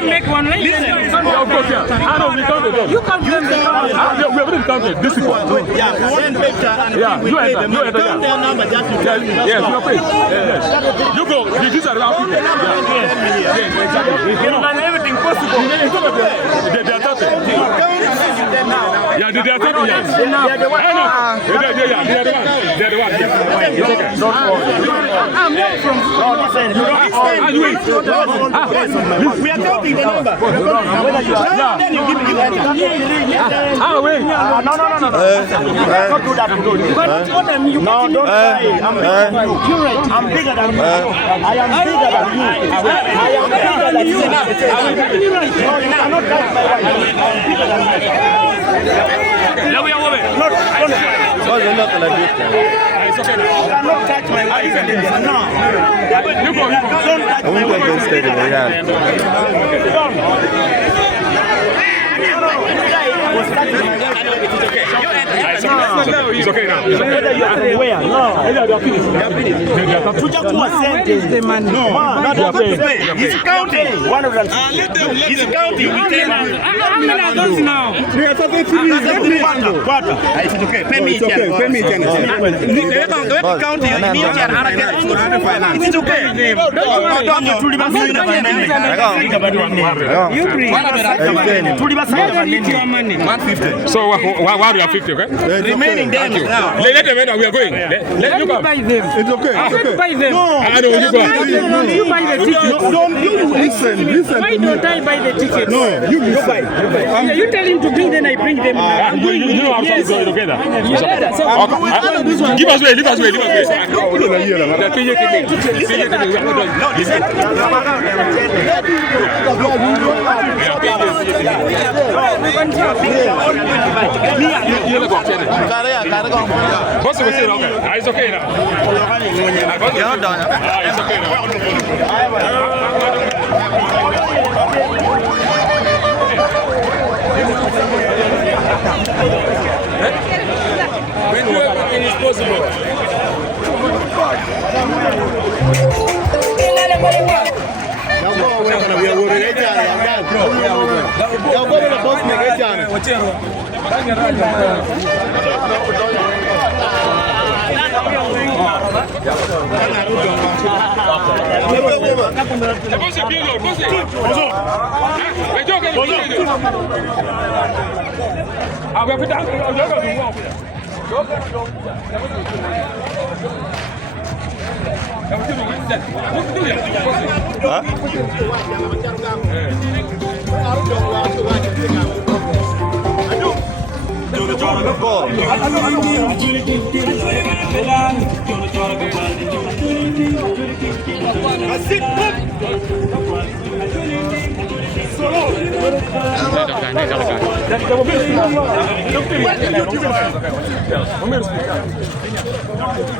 can't make one like this. Of course, yeah. I know we come to them. You come to them. We haven't come to this one. Yeah, one picture and You enter. count their number just to tell you. Yes, your face. Yes. You go. These are around people. Yes, exactly. You done everything possible. They are tapping. Yeah, they are tapping. Yes. They are the one. They are the one. It's okay. Don't worry. I'm not from. We are counting the number. Whether you are then you give me the letter. Wait. No. Don't do that. No, don't try. I'm bigger than you. I am bigger than you. I am bigger than you. No, you cannot touch my wife. I'm bigger than you. Now we are women. Not It's okay now. you cannot touch my wife. No. You go. Don't touch my wife. It's okay now. Whether you are from where? No. Where is the money? No, not the pay. He's counting. One of them. He's counting. How many are those now? Quarter. It's okay. Pay me. It's okay. Pay me. It's okay. You bring. Your money. 150. So why do you have 50, okay? Remaining then now. Let them know we are going. Let you go. Buy them. It's okay. Don't buy them. No. I know you go. You buy the ticket. Listen. Why don't I buy the ticket? No, you buy. You tell him to bring, then I bring them. I'm going. You know I'm going together. Give us way. Leave us way. Boss will say okay. It's okay now. You're not done. It's okay now. When you everything is possible.